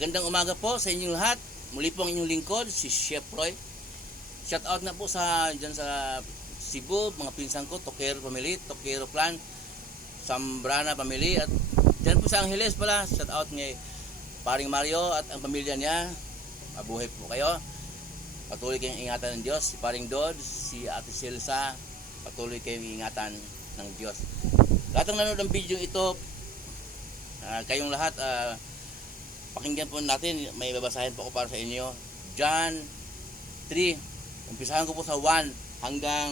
Magandang umaga po sa inyong lahat. Muli po ang inyong lingkod, si Chef Roy. Shout out na po dyan sa Cebu, mga pinsan ko, Tokero Family, Tokero Clan, Sambrana Family, at dyan po sa Angeles pala, shout out ngay paring Mario at ang pamilya niya. Mabuhay po kayo. Patuloy kayong ingatan ng Diyos. Si paring Dod, si Ate Silsa, patuloy kayong ingatan ng Diyos. Lahat ng nanonood ng video ito, kayong lahat, pakinggan po natin. May babasahin po ako para sa inyo. John 3. Umpisahan ko po sa 1 hanggang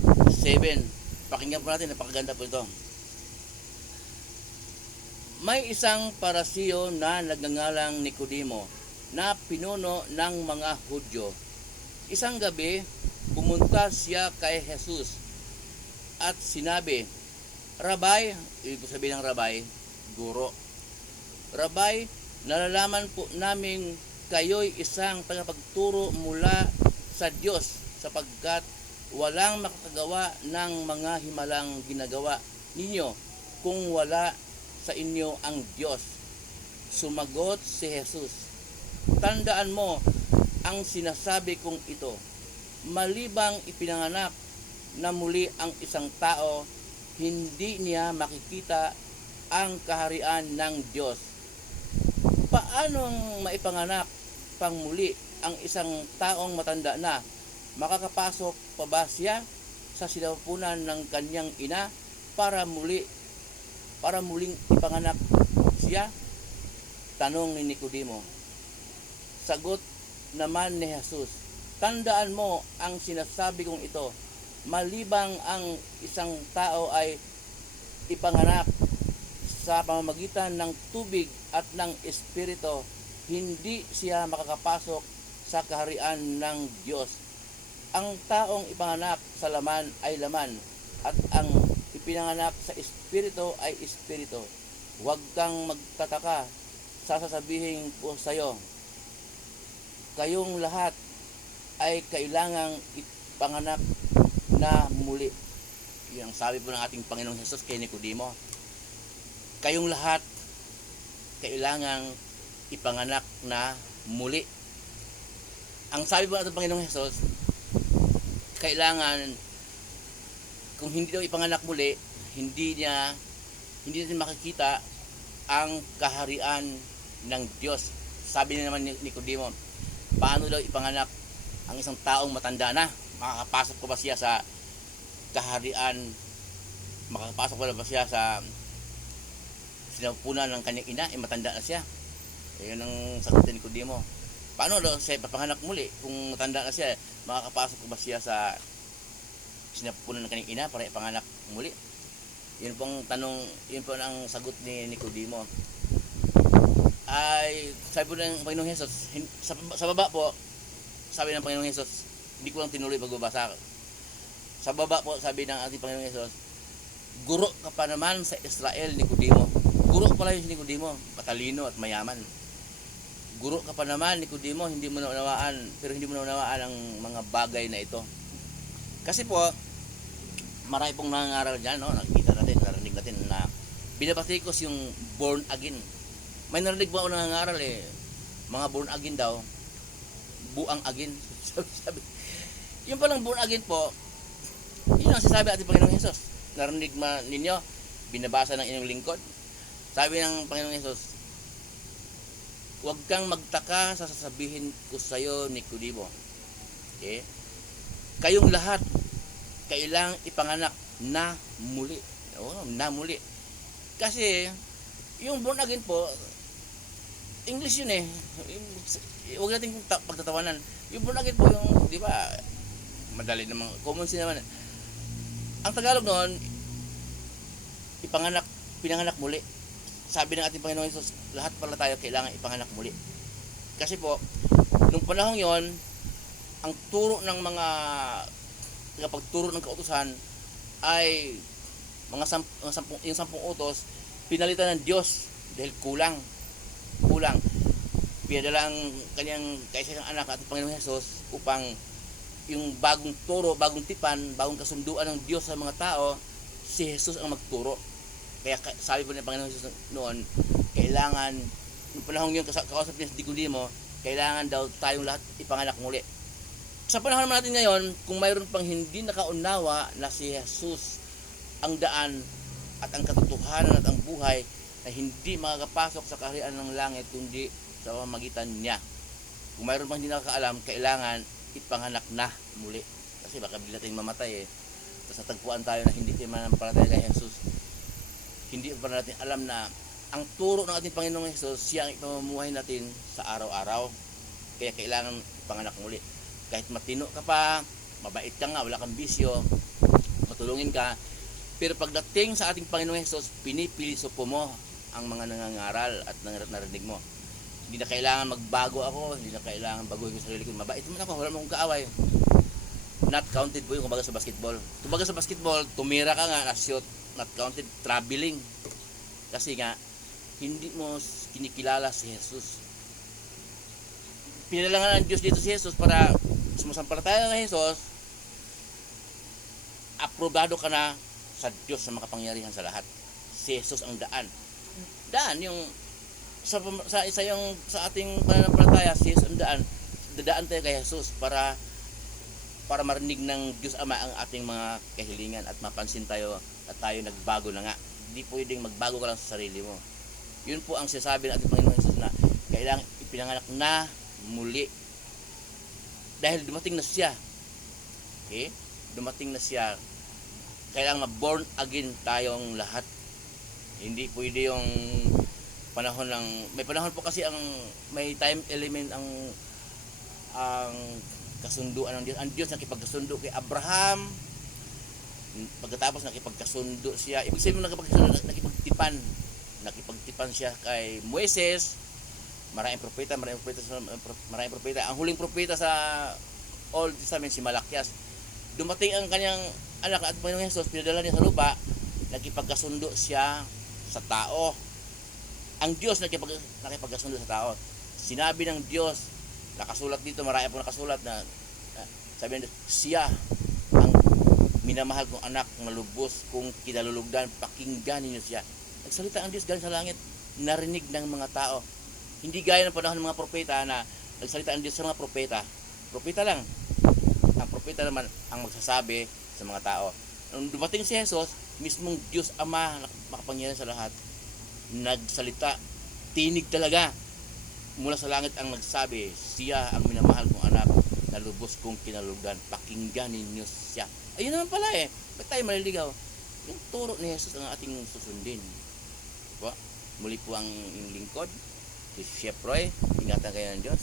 7. Pakinggan po natin. Napakaganda po ito. May isang parasiyo na nagngangalang Nicodemo na pinuno ng mga Hudyo. Isang gabi, pumunta siya kay Jesus at sinabi, Rabay, ibig sabihin ng Rabay, guro. Rabay, nalalaman po namin kayo'y isang tagapagturo mula sa Diyos sapagkat walang makakagawa ng mga himalang ginagawa ninyo kung wala sa inyo ang Diyos. Sumagot si Jesus, tandaan mo ang sinasabi kong ito. Malibang ipinanganak na muli ang isang tao, hindi niya makikita ang kaharian ng Diyos. Paano maipanganak pang muli ang isang taong matanda na? Makakapasok pa ba siya sa sinapupunan ng kanyang ina para muling ipanganak siya? Tanong ni Nicodemo. Sagot naman ni Jesus, tandaan mo ang sinasabi kong ito. Malibang ang isang tao ay ipanganak sa pamamagitan ng tubig at ng espiritu, hindi siya makakapasok sa kaharian ng Diyos. Ang taong ipanganak sa laman ay laman, at ang ipinanganak sa espiritu ay espiritu. Huwag kang magtataka sa sasabihin ko sa iyo. Kayong lahat ay kailangang ipanganak na muli. Yung sabi po ng ating Panginoong Jesus kay Nicodemo. Kayong lahat kailangang ipanganak na muli. Ang sabi po ng Panginoong Hesus, kailangan, kung hindi daw ipanganak muli, hindi natin makikita ang kaharian ng Diyos. Sabi niya naman ni Nicodemo, paano daw ipanganak ang isang taong matanda na? Makakapasok pa ba siya sa kaharian? Makakapasok pa ba siya sa sinapunan ng kanyang ina? Matanda na siya. Yun ang sagot ni Nicodemo. Paano daw siya ipapanganak muli? Kung matanda na siya, makakapasok pa ba siya sa sinapunan ng kanyang ina para ipanganak muli? Yun pong tanong, yun po ang sagot ni Nicodemo. Ay, sabi po ng Panginoong Hesus, sa baba po, sabi ng Panginoong Hesus, hindi ko lang tinuloy pagbabasa. Sa baba po, sabi ng ating Panginoong Hesus, guro ka pa naman sa Israel, Nicodemo. Guro pala yung Nicodemo, matalino at mayaman. Guro ka pa naman, Nicodemo, hindi mo naunawaan, pero hindi mo naunawaan ang mga bagay na ito. Kasi po, marami pong nangangaral dyan, no? Nakikita natin, narinig natin na binabatikos yung born again. May narinig ba ako nangangaral mga born again daw, buang again. sabi, yung palang born again po, yun ang sasabi ating Panginoong Hesus. Narinig ninyo, binabasa ng inyong lingkod. Sabi ng Panginoong Hesus, huwag kang magtaka sa sasabihin ko sa iyo, Nicodemo. Okay? Kayong lahat kailangang ipanganak na muli. Na muli. Kasi yung born again po, English yun huwag natin pagtatawanan. Yung born again po, yung, di ba, madali naman, common sense naman. Ang Tagalog noon, pinanganak muli. Sabi ng ating Panginoon Jesus, lahat pala tayo kailangan ipanganak muli. Kasi po, nung panahon yon, ang turo ng mga pagturo ng kautusan ay yung 10 utos, pinalitan ng Diyos dahil kulang. Pinadala ang kanyang kaisang anak at Panginoong Jesus upang yung bagong turo, bagong tipan, bagong kasunduan ng Diyos sa mga tao, si Jesus ang magturo. Kaya sabi po ng Panginoon Jesus noon, kailangan Yung panahon yun, kakausap niya sa Nicodemo, kailangan daw tayong lahat ipanganak muli. Sa panahon naman natin ngayon, kung mayroon pang hindi nakaunawa na si Jesus ang daan at ang katotohanan at ang buhay, na hindi makakapasok sa kaharian ng langit kundi sa pamamagitan niya. Kung mayroon pang hindi nakakaalam, kailangan ipanganak na muli. Kasi baka bigla tayong mamatay Tapos natagpuan tayo na hindi tayo mananampalataya kay Jesus. Hindi pa natin alam na ang turo ng ating Panginoong Jesus, siya ang ipamumuhay natin sa araw-araw. Kaya kailangan ipanganak muli. Kahit matino ka pa, mabait ka nga, wala kang bisyo, matulungin ka, pero pagdating sa ating Panginoong Jesus, pinipilisopo mo ang mga nangangaral at narinig mo. Hindi na kailangan magbago ako, hindi na kailangan baguhin ko sarili ko. Mabait naman ako, wala mong kaaway. Not counted po yung kumbaga sa basketball. Kumbaga sa basketball, tumira ka nga, na-shoot, not counted, traveling. Kasi nga, hindi mo kinikilala si Jesus. Pinadala nga ng Diyos dito si Jesus para sumusampalataya kay Jesus, aprobado ka na sa Diyos na makapangyarihan sa lahat. Si Jesus ang daan. Daan yung sa ating pananampalataya, si Jesus ang daan. Dadaan tayo kay Jesus para marinig ng Diyos Ama ang ating mga kahilingan at mapansin tayo at tayo nagbago na nga. Hindi pwedeng magbago ka lang sa sarili mo. Yun po ang sinasabi ng ating Panginoon Jesus na kailangang ipinanganak na muli. Dahil dumating na siya. Okay? Dumating na siya. Kailangan born again tayong lahat. Hindi pwede yung panahon ng may panahon po kasi ang may time element ang kasunduan ng Diyos. Ang Diyos nakipagkasundo kay Abraham. Pagkatapos nakipagkasundo siya. Ibig sabihin nakipagtipan. Nakipagtipan siya kay Moises. Maraming propeta. Ang huling propeta sa Old Testament si Malakias. Dumating ang kanyang anak at Panginoong Jesus, pinadala niya sa lupa, nakipagkasundo siya sa tao. Ang Diyos nakipagkasundo sa tao. Sinabi ng Diyos, nakasulat dito, marami po nakasulat na sabi niya, siya ang minamahal kong anak na lubos kung kinalulugdan, pakinggan ninyo siya. Nagsalita ang Diyos galing sa langit, narinig ng mga tao. Hindi gaya ng panahon ng mga propeta na nagsalita ang Diyos sa mga propeta. Propeta lang. Ang propeta naman ang magsasabi sa mga tao. Nung dumating si Jesus, mismong Diyos Ama na makapangyarihan sa lahat, nagsalita, tinig talaga. Mula sa langit ang nagsabi, siya ang minamahal kong anak na lubos kong kinalugdan, pakinggan ninyo siya. Ayun naman pala ba't tayo maliligaw? Yung turo ni Jesus ang ating susundin. Diba? Muli po ang lingkod, si Chef Roy, ingatan kayo ng Diyos.